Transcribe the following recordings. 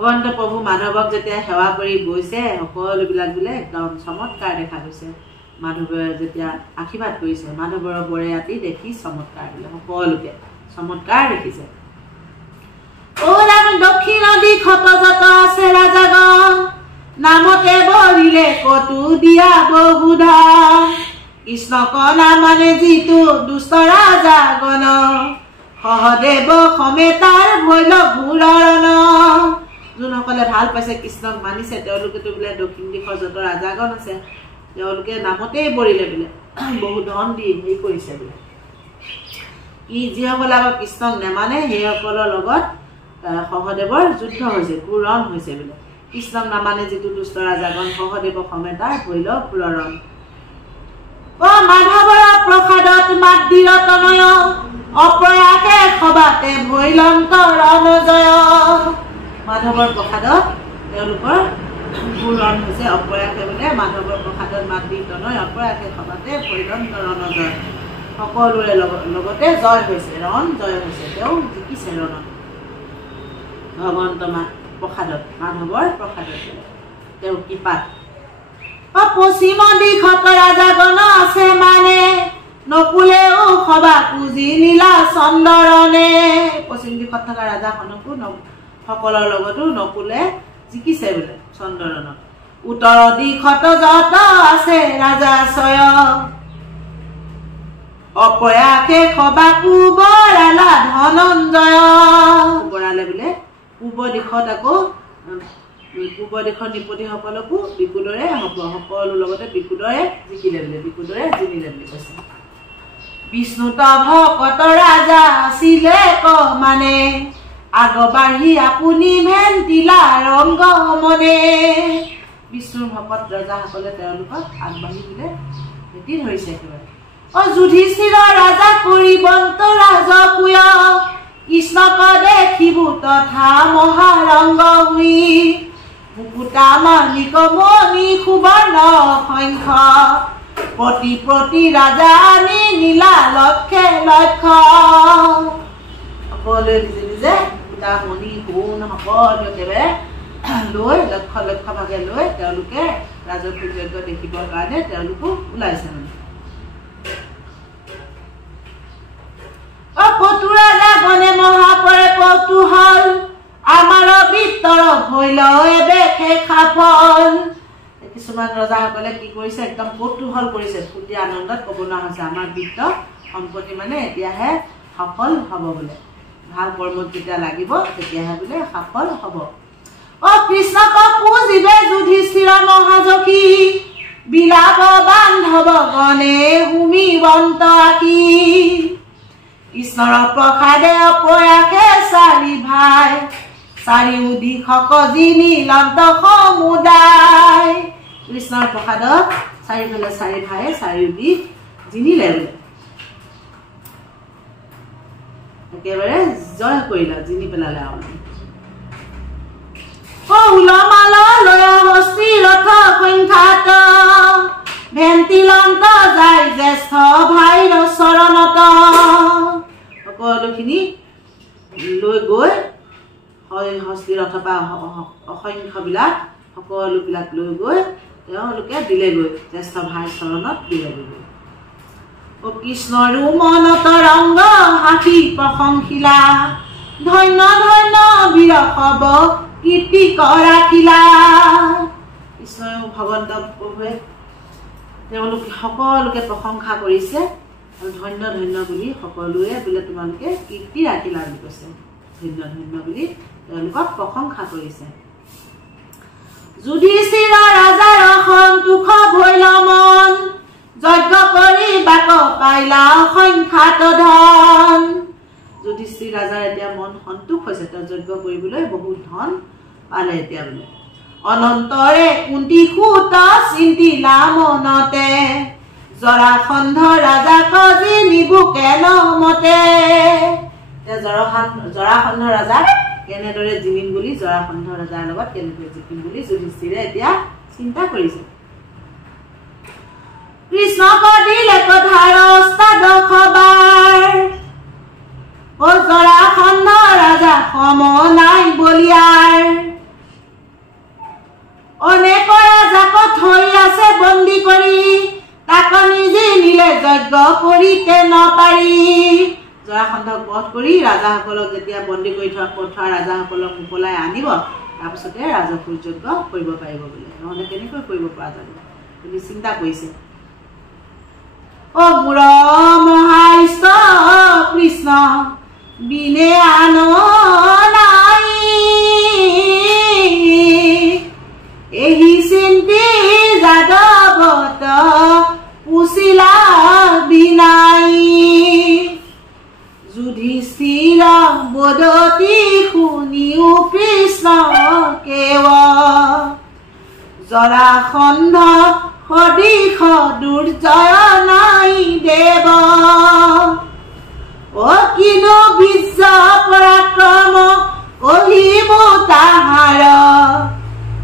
ভগৱন্ত প্ৰভু মাধৱক যেতিয়া সেৱা কৰি গৈছে সকলোবিলাক বোলে একদম চমৎকাৰ দেখা গৈছে মাধৱে যেতিয়া আশীৰ্বাদ কৰিছে মাধৱৰ বৰেয়াতি দেখি চমৎকাৰ বোলে সকলোকে চমৎকাৰ দেখিছে দক্ষিণ দিশত যত আছে ৰাজাগণ নামতে বৰিলে কটু দিয়া বহুধন কৃষ্ণ কনা মানে যিটো দুষ্ট ৰাজাগণ সহদেৱ সমেতাৰ ভৈল ঘূৰণ যোনসকলে ভাল পাইছে কৃষ্ণক মানিছে তেওঁলোকেতো বোলে দক্ষিণ দিশৰ যত ৰাজাগণ আছে তেওঁলোকে নামতেই বৰিলে বোলে বহু ধন দি হেৰি কৰিছে বোলে যিসকলে আকৌ কৃষ্ণক নেমানে সেইসকলৰ লগত সহদেৱৰ যুদ্ধ হৈছে ঘূৰণ হৈছে বোলে কৃষ্ণক নামানে যিটো দুষ্ট ৰাজাগণ সহদেৱ সমেতাৰ ভৈল ঘূৰণ মাধৱৰ প্ৰসাদত মাত দিৰতনয় অপ্ৰয়াসে সবাতে ভৈলংকৰণ জয় মাধৱৰ প্ৰসাদত তেওঁলোকৰ ঘূৰণ হৈছে অপ্ৰয়াসে বোলে মাধৱৰ প্ৰসাদত মাত দিৰতনয় অপ্ৰয়াসে সবাতে ভৈলংকৰণ জয় সকলোৰে লগতে জয় হৈছে ৰণ জয় হৈছে তেওঁ জিকিছে ৰণত ভগৱন্ত প্ৰসাদত মাধৱৰ প্ৰসাদত তেওঁ কৃপাত পশ্চিম দিশত ৰাজাগণ আছে মানে নকুলেও সভা পুজি নীলা চন্দৰণে পশ্চিম দিশত থকা ৰাজাখনকো সকলৰ লগতো নকুলে জিকিছে বোলে চন্দৰণত উত্তৰ দিশত যত আছে ৰাজাশয় অপ্ৰয়াসে সভা কুবৰালা ধনঞ্জয় কুবৰালে বোলে পূব দিশত আকৌ পূব দিশৰ নিপতিসকলকো বিকুদৰে সকলো লগতে বিকুদৰে জিকিলে বোলে বিকুদৰে জিনিলে বুলি কৈছে বিষ্ণুত ভকত ৰাজা আছিলে ক মানে আগবাঢ়ি আপুনি ভেন্তিলা ৰংগ মনে বিষ্ণুৰ ভকত ৰজাসকলে তেওঁলোকক আগবাঢ়ি বোলে ভেটি ধৰিছে একেবাৰে যুধিষ্ঠিৰ ৰাজা কৰিবন্ত ৰাজকুয় কৃষ্ণক দেখিব তথা মহাৰংগ হুই মুকুতা মানিক মণি সুবৰ্ণ সংখ্য প্ৰতি প্ৰতি ৰাজা আনি নীলা লক্ষে লক্ষ সকলোৱে নিজে নিজে মুকুতা মণি সোণ সকলো একেবাৰে লৈ লক্ষ লক্ষ ভাগে লৈ তেওঁলোকে ৰাজকীয় যজ্ঞ দেখিবৰ কাৰণে তেওঁলোকো ওলাইছে মানে কতুৰাজাগণে মহাপৰে কৌতূহল আমাৰ ভিতৰ ভৈল এবেশে সাফল কিছুমান ৰজাসকলে কি কৰিছে একদম কৌতূহল কৰিছে ফুটি আনন্দত ক'ব নোৱাৰা হৈছে আমাৰ বিত্ত সম্পত্তি মানে এতিয়াহে সফল হ'ব বোলে ভাল কৰ্মত যেতিয়া লাগিব তেতিয়াহে বোলে সফল হ'ব কৃষ্ণক পুজিবে যুধিষ্ঠিৰ মহাযশী বিলাপ বান্ধৱ গণে হুমিবন্ত আকি কৃষ্ণৰ প্ৰসাদে অপ্ৰয়াসে চাৰি ভাই চাৰিও দিশক জিনি লন্ত সমুদায় কৃষ্ণৰ প্ৰসাদত চাৰিফালে চাৰি ভাই চাৰিও দিশ জিনিলে বোলে একেবাৰে জয় কৰিলে জিনি পেলালে উলমাল লয় হস্তি ৰথ সংখ্যাত ভেন্তিলন্ত যায় জ্যেষ্ঠ ভাইৰ চৰণত সকলোখিনি লৈ গৈ হস্তি ৰথ বা অসংখ্যবিলাক সকলোবিলাক লৈ গৈ তেওঁলোকে দিলেগৈ জ্যেষ্ঠ ভাইৰ চৰণত দিলেগৈ কৃষ্ণৰো মনত ৰংগ হাসি প্ৰশংসিলা ধন্য ধন্য বীৰ শৱ কীৰ্তি কৰাখিলা কৃষ্ণই ভগৱন্ত প্ৰভুৱে তেওঁলোকে সকলোকে প্ৰশংসা কৰিছে আৰু ধন্য ধন্য বুলি সকলোৱে বোলে তোমালোকে কীৰ্তি ৰাখিলা বুলি কৈছে ধন্য ধন্য বুলি তেওঁলোকক প্ৰশংসা কৰিছে যুধিষ্ঠিৰ ৰাজাৰ সন্তোষ ভৈল মন যজ্ঞ কৰি বাক পাইলা সংখ্যাত ধন যুধিষ্ঠিৰ ৰাজাৰ এতিয়া মন সন্তোষ হৈছে তেওঁ যজ্ঞ কৰিবলৈ বহুত ধন পালে এতিয়া বোলে অনন্তৰে কুন্তি সুত চিন্তিলা মনতে জৰাসন্ধ ৰাজাক জিনিবুকে নমতে জৰাসন্ধ ৰাজাক কেনেদৰে জিনিম বুলি জৰাসন্ধ ৰজাৰ লগত কেনেদৰে জিকিম বুলি যুধিষ্ঠিৰে এতিয়া চিন্তা কৰিছে কৃষ্ণক দিলে কথাৰ অষ্টাদশবাৰ জৰাসন্ধ ৰাজা সম নাই বলিয়াৰ কৰিতে নপাৰি জৰাসন্ধক বধ কৰি ৰাজাসকলক যেতিয়া বন্দী কৰি থোৱা ৰাজাসকলক মুকলাই আনিব তাৰপিছতে ৰাজসুৰ যজ্ঞ কৰিব পাৰিব বোলে নহ'লে কেনেকৈ কৰিব পৰা যাব বুলি চিন্তা কৰিছে অ মোৰ মহাইষ্ট কৃষ্ণ বিনে আন নাই এহি চিন্তি যাদৱত পুছিলা বিনাই যুধিষ্ঠিৰ বদতি শুনিও কৃষ্ণ কেৱ জৰাসন্ধ সদৃশ দুৰ্জয় নাই দেৱ অ কিনো বিজ্জ পৰাক্ৰম কহিব তাহাৰ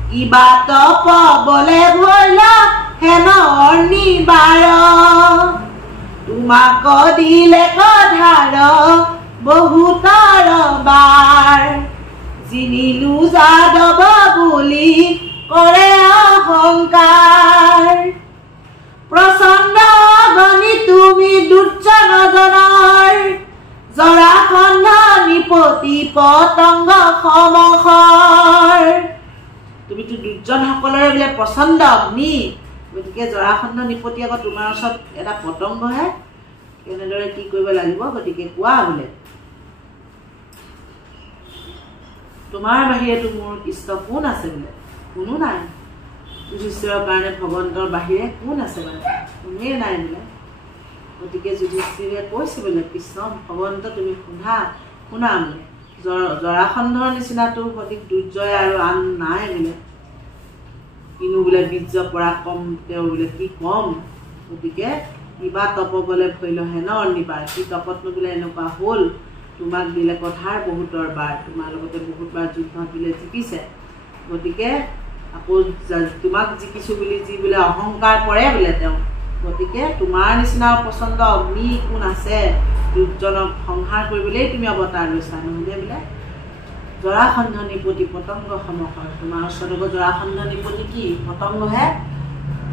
কিবা তপ বলে ভৈল হেন অৰ্ণিবাৰ তোমাক দিলে কধাৰ বহুতৰ বাৰ জিনিলো যাদৱ বুলি কৰে অহংকাৰ প্ৰচণ্ড গণি তুমি দুৰ্জনজনৰ জৰাসন্ধ নিপতি পতংগ সমসৰ তুমিতো দুৰ্জনসকলৰে বোলে প্ৰচণ্ড অগ্নি গতিকে জৰাসন্ধ নিপতি আকৌ তোমাৰ ওচৰত এটা পতংগহে কেনেদৰে কি কৰিব লাগিব গতিকে কোৱা বোলে তোমাৰ বাহিৰেতো মোৰ ইষ্ট কোন আছে বোলে কোনো নাই যুধিষ্ঠিৰৰ কাৰণে ভগৱন্তৰ বাহিৰে কোন আছে মানে কোনেই নাই বোলে গতিকে যুধিষ্ঠিৰে কৈছে বোলে কৃষ্ণ ভগৱন্ত তুমি শুনা বোলে জৰাসন্ধৰ নিচিনাতো সঠিক দুৰ্জয় আৰু আন নাই বোলে কিনো বোলে বীৰ্য পৰাক্ৰম তেওঁ বোলে কি কম গতিকে কিবা তপ বলে ভৈল হেন অৰ্ণিবাৰ কি তপতনো বোলে এনেকুৱা হ'ল তোমাক দিলে কথাৰ বহুতৰ বাৰ তোমাৰ লগতে বহুতবাৰ যুদ্ধত বোলে জিকিছে গতিকে আকৌ তোমাক জিকিছো বুলি যি বোলে অহংকাৰ কৰে বোলে তেওঁ গতিকে তোমাৰ নিচিনা প্ৰচণ্ড অগ্নি কোন আছে দুৰ্জনক সংহাৰ কৰিবলৈ তুমি অৱতাৰ লৈছা নহ'লে বোলে জৰাসন্ধ নিপতি পতংগ সমসৰ তোমাৰ ওচৰত জৰাসন্ধ নিপতি কি পতংগহে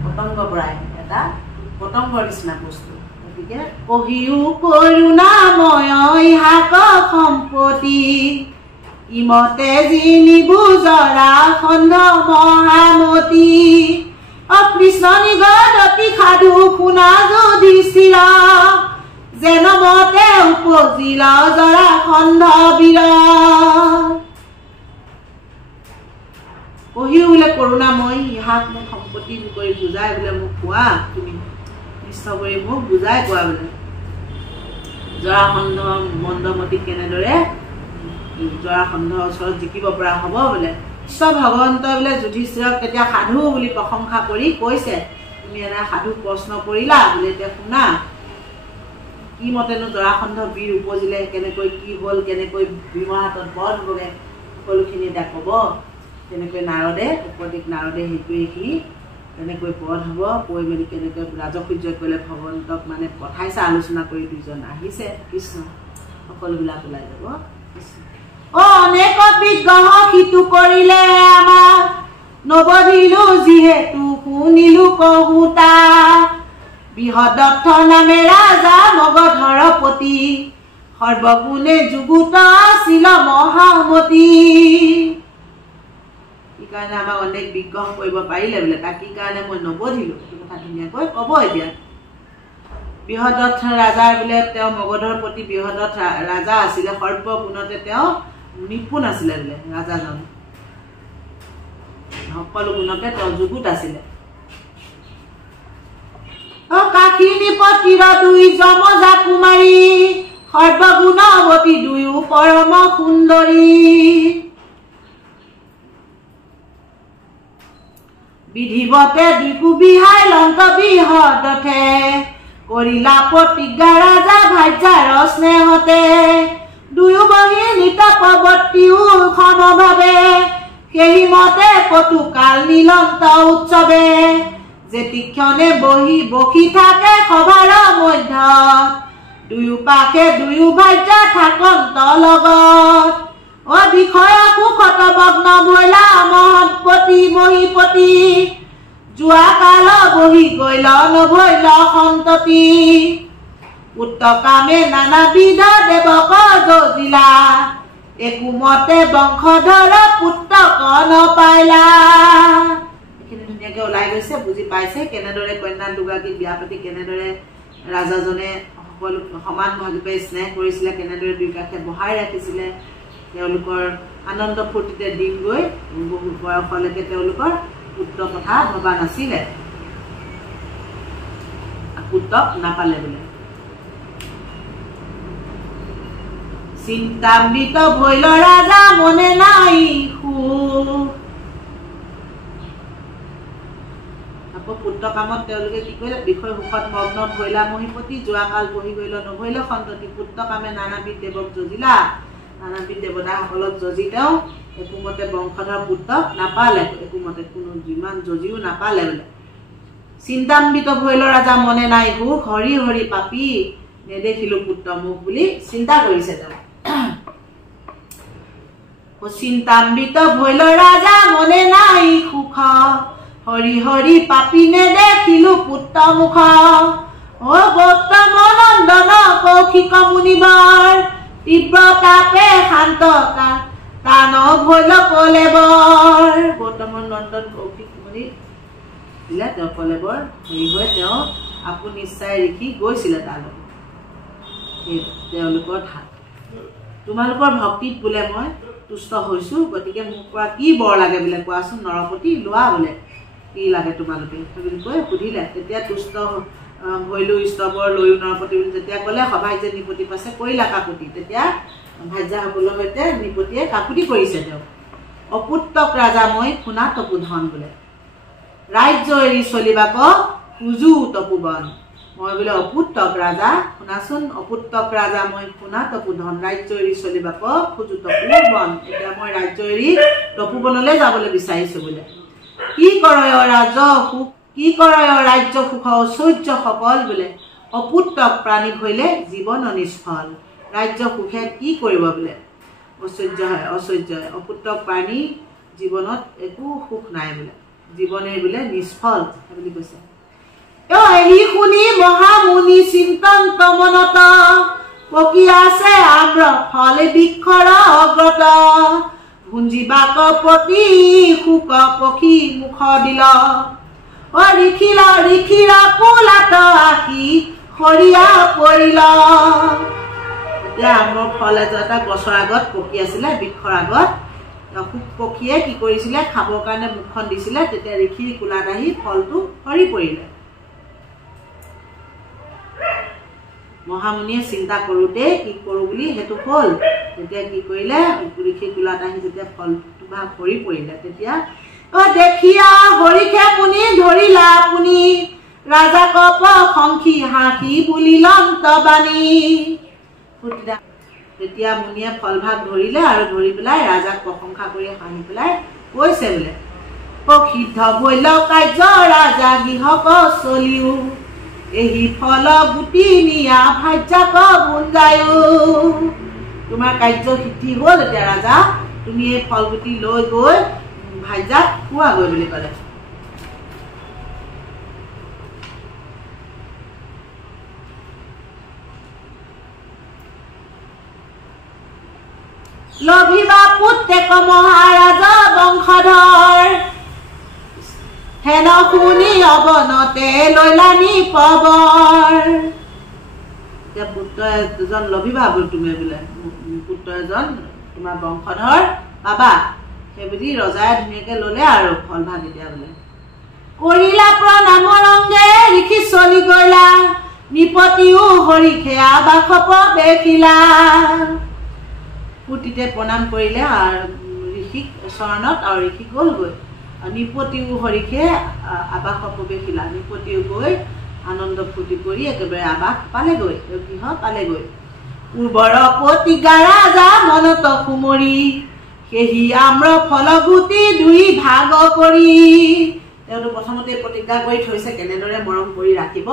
পতংগ পৰাই এটা পতংগৰ নিচিনা বস্তু গতিকে কহিও কৰোণাময় হাক সম্পত্তি ইমতে জিনিবু জৰাসন্ধ মহামতী অকৃষ্ণ নিগদতি সাধু শুনা যুধিষ্ঠিৰ যেন মতে উপজিল জৰাসন্ধ বীৰ কহিও বোলে কৰোণাময় ইহাক মোক সম্পত্তি কৰি বুজাই বোলে মোক কোৱা তুমি নিষ্ঠ কৰি মোক বুজাই কোৱা বোলে জৰাসন্ধ মন্দমতী কেনেদৰে জৰাসন্ধৰ ওচৰত জিকিব পৰা হ'ব বোলে ঈশ্বৰ ভগৱন্তই বোলে যুধিষ্ঠিৰক তেতিয়া সাধু বুলি প্ৰশংসা কৰি কৈছে তুমি এনে সাধু প্ৰশ্ন কৰিলা বোলে এতিয়া শুনা কি মতেনো জৰাসন্ধ বীৰ উপজিলে কেনেকৈ কি হ'ল কেনেকৈ ভীমৰ হাতত বধ হ'বগে সকলোখিনি এতিয়া ক'ব কেনেকৈ নাৰদে উপদেশ নাৰদে সেইখিনি কেনেকৈ বধ হ'ব কৈ মেলি কেনেকৈ ৰাজসূৰ্য কৰিলে ভগৱন্তক মানে পঠাইছে আলোচনা কৰি দুইজন আহিছে কৃষ্ণ সকলোবিলাক ওলাই যাব অনেক বিগ্ৰহ সিটো কৰিলে আমাক নবধিলো যিহেতু শুনিলো কহুতা বৃহদত্ত নামে ৰাজা মগধৰ পতি সৰ্বগুণে যুগুত আছিল মহামতী কি কাৰণে আমাক অনেক বিগ্ৰহ কৰিব পাৰিলে বোলে তাক কি কাৰণে মই নবধিলো সেইটো কথা ধুনীয়াকৈ ক'ব এতিয়া বৃহদত্ত ৰাজাৰ বোলে তেওঁ মগধৰ প্ৰতি বৃহদত্ত ৰাজা আছিলে সৰ্বগুণতে তেওঁ নিপুণ আছিলে বোলে ৰাজাজন সকলো গুণতে তেওঁ যুগুত আছিলে কাশী নিপতিৰ দুই যমজা কুমাৰী সৰ্বগুণৱতী দুয়ো পৰম সুন্দৰী বিধিবতে দুইকো বিহাই লংক বৃহদতে কৰিলা প্ৰতিজ্ঞা ৰাজা ভাৰ্যাৰ স্নেহতে দুয়ো বহিনী তপৱৰ্তীও সমভাৱে সেই মতে কটুকাল নীলন্ত উৎসৱে যেতিক্ষণে বহি থাকে সভাৰ মধ্যত দুয়ো পাশে দুয়ো ভাৰ্যা থাকন্ত লগত অধিশয় সুখত মগ্ন ভৈলা মহৎপতি মহীপতি যোৱা কাল বহি গৈল নভৈল সন্ততি পুত্ৰ কামে নানাবিধ দেৱক যজিলা একোমতে বংশধৰ পুত্ৰক নপাইলা এইখিনি ধুনীয়াকৈ ওলাই গৈছে বুজি পাইছে কেনেদৰে কন্যা দুগৰাকীক বিয়া পাতি কেনেদৰে ৰাজাজনে সকলো সমান ভাৱে স্নেহ কৰিছিলে কেনেদৰে দুই কাষে বহাই ৰাখিছিলে তেওঁলোকৰ আনন্দ ফূৰ্তিতে দিন গৈ বহু বয়সলৈকে তেওঁলোকৰ পুত্ৰ কথা ভবা নাছিলে পুত্ৰক নাপালে বোলে চিন্তাম্বিত ভৈল ৰাজা মনে নাই আকৌ পুত্ৰ কামত তেওঁলোকে কি কৰিলে বিষয় সুখত মগ্ন ভৈলা মহিপতি যোৱাকাল বহি গল নভৈল সন্ততি পুত্ৰ কামে নানাবিধ দেৱক যজিলা নানাবিধ দেৱতাসকলক যজি তেওঁ একোমতে বংশধৰ পুত্ৰক নাপালে একোমতে কোনো যিমান যজিও নাপালে বোলে চিন্তাম্বিত ভৈল ৰাজা মনে নাই সুখ হৰি হৰি পাপী নেদেখিলো পুত্ৰ মুখ বুলি চিন্তা কৰিছে তেওঁ চিন্তাম্বিত ভৈল ৰাজা মনে নাই সুখ হৰি হৰি পাপী নেদেখিলো পুত্ৰ মুখ অ গৌতম নন্দন কৌশিক মুনিবৰ তীব্ৰ তাপে শান্ত তান ভৈল কলেবৰ গৌতম নন্দন কৌশিক মুনি দিলে তেওঁ কলেবৰ হেৰি হৈ তেওঁ আপুনি নিশ্চয় ৰিখি গৈছিলে তালৈ তেওঁলোকৰ ঠাই তোমালোকৰ ভক্তিত বোলে মই তুষ্ট হৈছো গতিকে মোক পৰা কি বৰ লাগে বোলে কোৱাচোন নৰপতি লোৱা বোলে কি লাগে তোমালোকে বুলি কৈ সুধিলে তেতিয়া তুষ্ট ভৈলো স্তবৰ লৈও নৰপতি বুলি যেতিয়া ক'লে সভাই যে নিপতি পাছে কৰিলা কাকুতি তেতিয়া ভাজ্যাসকলৰ সৈতে নিপতিয়ে কাকুতি কৰিছে তেওঁ অপুত্ৰক ৰাজা মই শুনা তপু ধন বোলে ৰাজ্য এৰি চলিবাক খুজো তপুবন মই বোলে অপুত্ৰক ৰাজা শুনাচোন অপুত্ৰক ৰাজা মই শুনা তপু ধন ৰাজ্য এৰি চলিবাক খুজো তপুবন এতিয়া মই ৰাজ্য এৰি তপুবনলৈ যাবলৈ বিচাৰিছো বোলে কি কৰে ৰাজ্য সুখ কি কৰে ৰাজ্য সুখ ঐশ্বৰ্য সফল বোলে অপুত্ৰক প্ৰাণী ভৈলে জীৱন নিষ্ফল ৰাজ্য সুখে কি কৰিব বোলে ঐশ্বৰ্য হয় ঐশ্বৰ্য অপুত্ৰক প্ৰাণী জীৱনত একো সুখ নাই বোলে জীৱনে বোলে নিষ্ফল বুলি কৈছে এই শুনি মহামুনি চিন্তন্ত মনত পকি আছে আম্ৰ ফল বৃক্ষৰ অগ্ৰত ভুঞ্জিবাক প্ৰতি শুক পক্ষী মুখ দিল অ ৰিখিৰা কোলাত আহি সৰিয়া পৰিল এতিয়া আম্ৰ ফল এটা গছৰ আগত পকি আছিলে বৃক্ষৰ আগত শুক পক্ষীয়ে কি কৰিছিলে খাবৰ কাৰণে মুখখন দিছিলে তেতিয়া ৰিখিৰ কোলাত আহি ফলটো সৰি পৰিলে মহামুনিয়ে চিন্তা কৰোঁতে কি কৰোঁ বুলি সেইটো হ'ল তেতিয়া কি কৰিলে ঋষি কোলাত আহি যেতিয়া ফলটো ভাগ সৰি পৰিলে তেতিয়া দেখিয়া হৰিকে মুনি ধৰিলা আপুনি ৰাজাক প্ৰশংসি হাঁহি বুলিলন্ত বাণী তেতিয়া মুনিয়ে ফল ভাগ ধৰিলে আৰু ধৰি পেলাই ৰাজাক প্ৰশংসা কৰি হাঁহি পেলাই কৈছে বোলে প্ৰসিদ্ধ ভৈল কাৰ্য ৰাজা গৃহক চলিও এই ফল গুটি নিয়া ভাজ্যাক গুঞ্জায়ো তোমাৰ কাৰ্য সিদ্ধি হ'ল এতিয়া ৰাজা তুমি এই ফল গুটি লৈ গৈ ভাজ্যাক খোৱাগৈ বুলি ক'লে লভিবা পুত্ৰেক মহাৰাজ বংশধৰ হেন শুনি অৱনতে লৈলানি পবৰ এতিয়া পুত্ৰ এজন লভিবা তুমি বোলে পুত্ৰ এজন তোমাৰ বংশধৰ পাবা সেই বুলি ৰজাই ধুনীয়াকে ললে আৰু ফল ভাগ এতিয়া বোলে কৰিলা প্ৰণাম ৰংগে ৰিখি চলি গলা নিপতিও হৰিখে আবাসপ দেখিলা পুতিতে প্ৰণাম কৰিলে আৰু ঋষিক চৰণত আৰু ঋষি গ'লগৈ নিপতিও হৰিখে আবাসপ দেখিলা নিপতিও গৈ আনন্দ ফূৰ্তি কৰি একেবাৰে আবাস পালেগৈ গৃহ পালেগৈ পূৰ্বৰ প্ৰতিজ্ঞা ৰাজা মনত কুমৰি সেহি আম্ৰ ফল গুটি দুই ভাগ কৰি তেওঁ প্ৰথমতে প্ৰতিজ্ঞা কৰি থৈছে কেনেদৰে মৰম কৰি ৰাখিব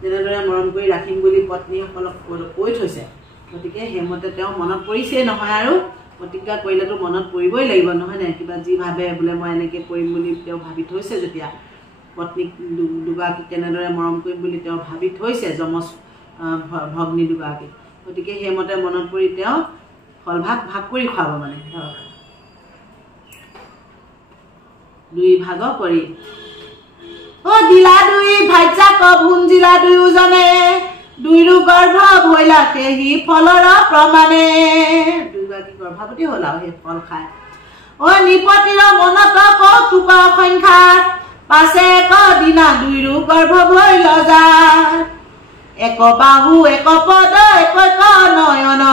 যেনেদৰে মৰম কৰি ৰাখিম বুলি পত্নীসকলক কৈ থৈছে গতিকে সেইমতে তেওঁ মনত পৰিছে নহয় আৰু প্ৰতিজ্ঞা কৰিলেতো মনত পৰিবই লাগিব নহয় নে কিবা যি ভাবে বোলে মই এনেকৈ কৰিম বুলি তেওঁ ভাবি থৈছে যেতিয়া পত্নীক দুগৰাকীক কেনেদৰে মৰম কৰিম বুলি তেওঁ ভাবি থৈছে যমজ ভগ্নী দুগৰাকী গতিকে সেইমতে মনত পৰি তেওঁ ফল ভাগ কৰি খুৱাব মানে ধৰক দুই ভাগ কৰি দিলা দুই ভাইজাক ভুঞ্জিলা দুয়োজনে দুইৰো গৰ্ভ ভৈলা সেই ফলৰ প্ৰমাণে দুয়োগৰাকী গৰ্ভৱতী হ'ল আৰু সেই ফল খাই নিপতিৰ মনত কৌতুক সংখ্যাত পাছে এক দিনা দুইৰো গৰ্ভ ভৈল যাৰ এক বাহু এক পদ এক নয়ন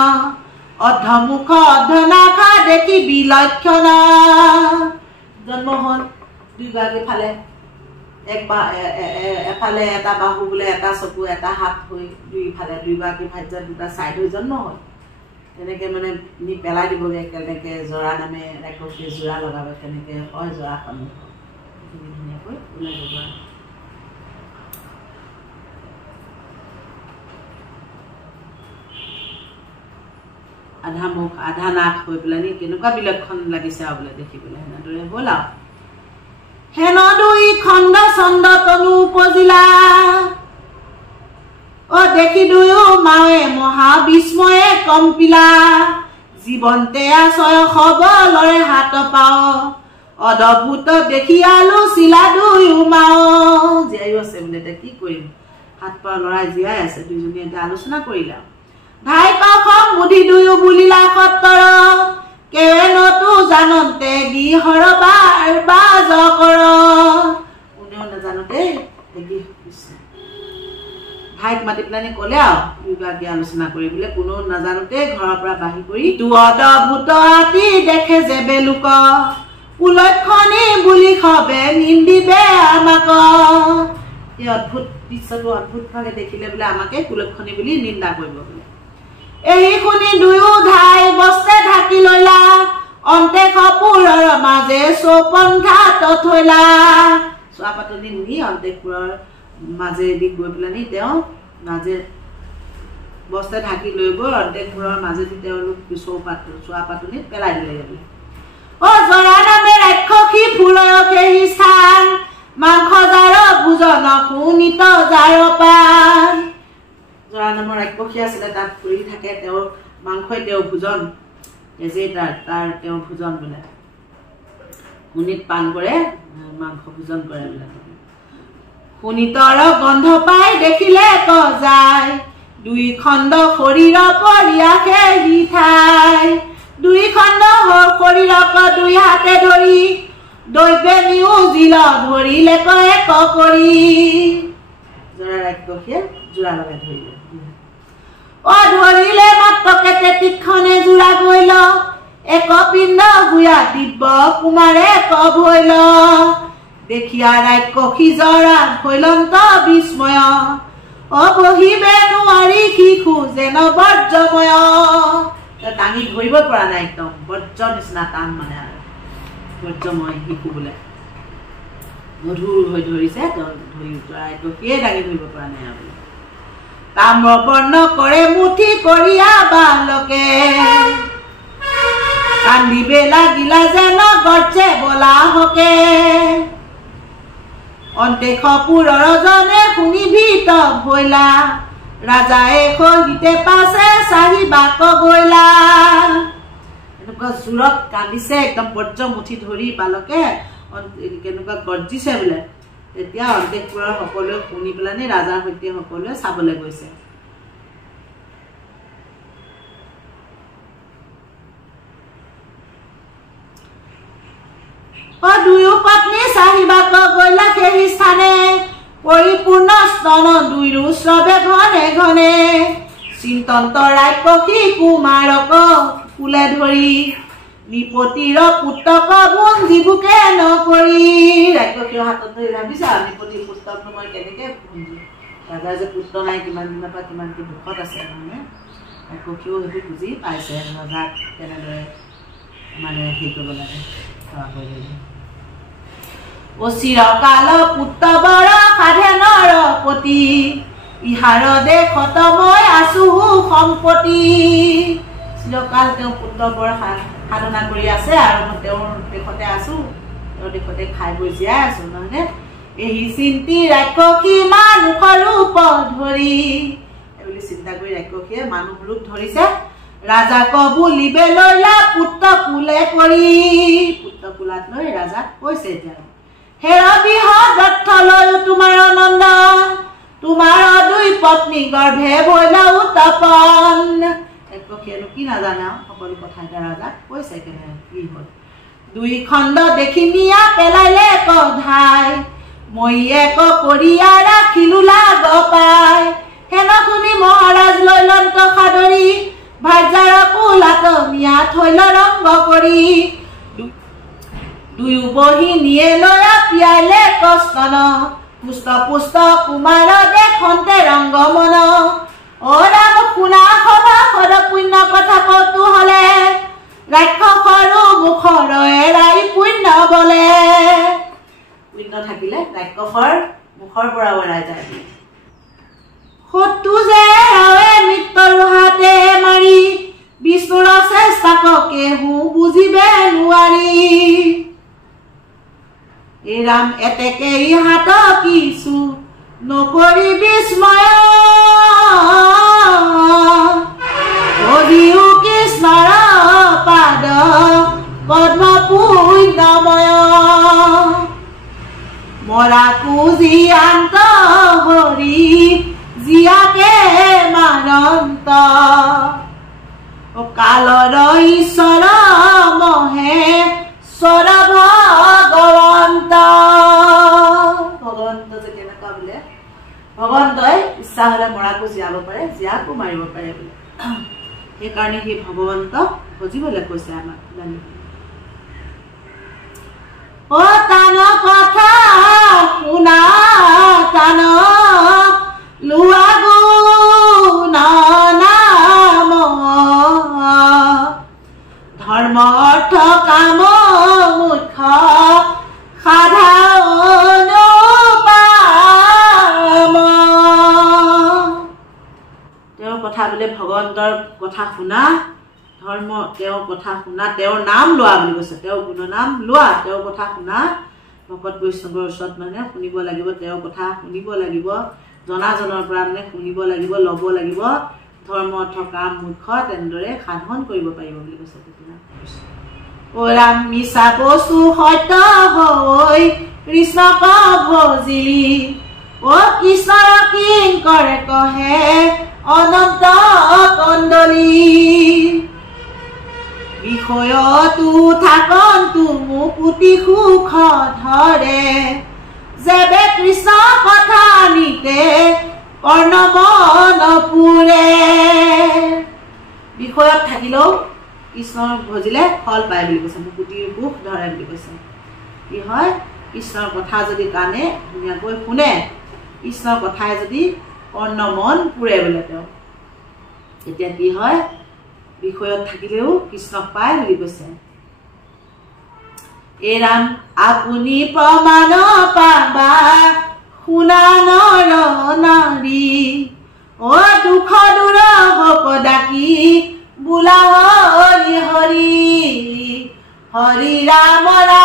অৰ্ধমুখ অৰ্ধনাখা দেখি বিলক্ষণ জন্ম হ'ল দুয়োগৰাকী ফালে এফালে এটা বাহু বোলে এটা চকু এটা হাত হৈ দুইফালে দুয়োগৰাকী ভাৰ্যা দুটা চাইড হৈ জন্ম হয় তেনেকৈ মানে নি পেলাই দিবগৈ কেনেকৈ জৰা নামে ৰাক্ষসীয়ে জোৰা লগাব কেনেকৈ হয় জৰাখন ধুনীয়াকৈ ওলাই দিব আধা মুখ আধা নাক হৈ পেলাই নি কেনেকুৱা বিলক্ষণ লাগিছে আৰু বোলে দেখিবলৈ সেনেদৰে হ'ল আৰু হেন দুই খণ্ড চন্দ তনু উপজিলা দেখি দুয়ো মাৱে মহা বিস্ময়ে কম্পিলা জীৱন্তে আছয় সবলৰে হাত পাও অদ্ভুত দেখি আলো চিলা দুয়ো মাও জীয়াইও আছে বোলে এতিয়া কি কৰিম হাত পাও লৰাই জীয়াই আছে দুইজনী এতিয়া আলোচনা কৰিলা ভাই কম বুদ্ধি দুয়ো বুলিলা সত্তৰ কেনতো জানতে গৃহৰ বাজ কৰ কোনেও নাজানতে ভাইক মাতি পেলাই ক'লে আৰু দুয়োগৰাকী আলোচনা কৰি বোলে কোনেও নাজানোতে ঘৰৰ পৰা বাঢ়ি কৰি অদ্ভুত আতি দেখে যে বেলুক কুলক্ষণী বুলি খবে নিন্দিবে আমাক এই অদ্ভুত দৃশ্যটো অদ্ভুতভাৱে দেখিলে বোলে আমাকে কুলক্ষণী বুলি নিন্দা কৰিব বোলে এই শুনি দুয়ো ধাই বস্তে ঢাকি লৈলা অন্তে কপুৰৰ মাজে চৌপন্থাত থৈলা চোৱা পাতনি নি অন্তেপুৰৰ মাজেদি গৈ পেলাই তেওঁ মাজে বস্তে ঢাকি লৈ গৈ অন্তেপুৰৰ মাজেদি তেওঁলোক চোৱা পাতনিত পেলাই দিলে জৰা নামে ৰাক্ষসী ফুলৰ সেই স্থান মাংস জাৰ ভোজন শুনিত জাৰ পান জৰা নামৰ ৰাক্ষসী আছিলে তাত ফুৰি থাকে তেওঁৰ মাংসই তেওঁ ভোজন এজেই তাৰ তেওঁ ভোজন বোলে শুনিত পান কৰে মাংস ভোজন কৰে বোলে শুনিতৰ গন্ধ পাই দেখিলে যায় দুই খণ্ড শৰীৰ পৰিয়াসে সি ঠাই দুই খণ্ড শৰীৰক দুই হাতে ধৰি দৈবে নিউজিল ধৰিলে এক কৰি জৰা ৰাক্ষসীয়ে জোৰা লগাই ধৰিলে ধৰিলে মাত্ৰকে তীক্ষণে জোৰা গৈল এক পিণ্ড গুয়া দিব্য কুমাৰে ভৈল দেখিয়া ৰাক্ষসী জৰা হৈলন্ত বিস্ময় বহিবে নোৱাৰি শিশু যেন বৰ্জময় দাঙি ধৰিব পৰা নাই একদম বৰ্জ নিচিনা টান মানে আৰু বৰ্জময় শিশু বোলে মধুৰ হৈ ধৰিছে ৰাক্ষসীয়ে দাঙি ধৰিব পৰা নাই আৰু তাম্ৰ বৰ্ণ কৰে মুঠি কৰিয়া বালকে কান্দিবে লাগিলা যেন গৰ্জে বলা হকে অন্তে কপুৰৰ জনে শুনি ভীত ভৈলা ৰাজায়ে সহিতে পাছে চাহিবাক গৈলা এনেকুৱা জোৰত কান্দিছে একদম বৰ্জ মুঠি ধৰি বালকে কেনেকুৱা গৰ্জিছে বোলে তেতিয়া অন্তেপুৰৰ সকলোৱে শুনি পেলাই ৰাজাৰ সৈতে সকলোৱে চাবলৈ গৈছে দুয়ো পত্নী চাহিবাক গৈলা সেই স্থানে পৰিপূৰ্ণ স্তন দুইৰো শ্ৰৱে ঘনে ঘনে চিন্তন্ত ৰাক্ষসী কুমাৰক কুলে ধৰি নিপতিৰ পুত্ৰক ভুঞ্জিবুকে নকৰি ৰাক্ষসীৰ হাতত ধৰি ভাবিছা নিপতিৰ পুত্ৰক মই কেনেকে ভুঞ্জি ৰাজাৰ যে পুত্ৰ নাই কিমান দিনৰ পৰা কিমান কি দুখত আছে মানে ৰাক্ষসীও সেইটো বুজি পাইছে ৰজাক কেনেদৰে মানে হেৰি কৰিব লাগে চিৰকাল পুত্ৰ বৰ সাধে নৰপতি ইহাৰ দেশত মই আছো সম্পত্তি চিৰকাল তেওঁ পুত্ৰ বৰ সাধনা কৰি আছে আৰু মই তেওঁৰ দেশতে আছো তেওঁৰ দেশতে খাই বৈ জীয়াই আছো নহয়নে এই চিন্তি ৰাক্ষসী মুখৰ ৰূপ ধৰি বুলি চিন্তা কৰি ৰাক্ষসীয়ে মানুহ ৰূপ ধৰিছে ৰাজাক বুলিবে লৈলা পুত্ৰ কুলে কৰি পুত্ৰ কুলাত লৈ ৰাজাক কৈছে এতিয়া হেৰা বিহত অৰ্থ লৈ তোমাৰ নন্দন তোমাৰ দুই পত্নী গৰ্ভে বৈলা উত্তাপন ৰাক্ষসীয়ে কি নাজানে সকলো কথা এটা ৰাজাক কৈছে কেনে কি হ'ল দুই খণ্ড দেখি নিয়া পেলাইলে কধাই মই এক কৰিয়া ৰাখিলো লাগ পাই হেন শুনি মহাৰাজ লৈলন্ত সাদৰি ভাজাৰ কুলাত মিয়া থৈল ৰংগ কৰি দুয়ো বহিনীয়ে লৈ পিয়াইলে কষ্টন পুষ্ট পুষ্ট কুমাৰ দেখন্তে ৰংগমন অ ৰাম শুনা সভা সদ পুণ্য কথা কৌতূহলে ৰাক্ষসৰো মুখৰ এৰাই পুণ্য বলে পুণ্য থাকিলে ৰাক্ষসৰ মুখৰ পৰা ওলাই যায় শত্ৰু যে মৃত্যুৰ হাতে মাৰি বিষ্ণুৰ চেষ্টাক কেহু বুজিবে নোৱাৰি এই ৰাম এতেকে হাত কিছু নকৰি বিস্ময় অদিও কৃষ্ণৰ পাদ পদ্ম পুণ্যময় মৰা কুজি আন্ত হৰি জিয়াকে মানন্ত কালৰ ঈশ্বৰ মহেশ্বৰ ভগৱন্ত ভগৱন্ত যে কেনেকুৱা বোলে ভগৱন্তই ইচ্ছা হলে মৰাকো জীয়াব পাৰে জীয়াকো মাৰিব পাৰে বোলে সেইকাৰণে সেই ভগৱন্তক বুজিবলৈ কৈছে আমাক জানি ও তান কথা শুনা তান লোৱা গুণ নাম ধৰ্ম অৰ্থ কাম মুখ্য সাধাৰণ তেওঁৰ কথা বোলে ভগৱন্তৰ কথা শুনা ধৰ্ম তেওঁৰ কথা শুনা তেওঁৰ নাম লোৱা বুলি কৈছে তেওঁৰ গুণনাম লোৱা তেওঁৰ কথা শুনা ভকত বৈষ্ণৱৰ ওচৰত মানে শুনিব লাগিব তেওঁৰ কথা শুনিব লাগিব জনাজনৰ পৰা মানে শুনিব লাগিব ল'ব লাগিব ধৰ্ম অৰ্থ কাম মুখ্য তেনেদৰে সাধন কৰিব পাৰিব বুলি কৈছে তেতিয়া ও ৰাম মিছা বস্তু সত্য হৈ কৃষ্ণক ভজিলি ও কৃষ্ণৰ কিং কৰে কহে অনন্ত কণ্ডলী বিষয়তো থাকন্তু মুকুতি সুখ ধৰে যেবে কৃষ্ণ কথা নিতে কৰ্ণমন পুৰে বিষয়ত থাকিলেও কৃষ্ণৰ ভজিলে ফল পায় বুলি কৈছে মুকুতিৰ সুখ ধৰে বুলি কৈছে কি হয় কৃষ্ণৰ কথা যদি কাণে ধুনীয়াকৈ শুনে কৃষ্ণৰ কথাই যদি কৰ্ণমন পুৰে বোলে তেওঁ এতিয়া কি হয় বিষয়ত থাকিলেও কৃষ্ণক পায় বুলি কৈছে এই ৰাম আপুনি প্ৰমাণ পাবা শুনা নৰ নাৰী ও দুখ দূৰ হক ডাকি বোলা হৰি হৰি হৰি ৰাম ৰাম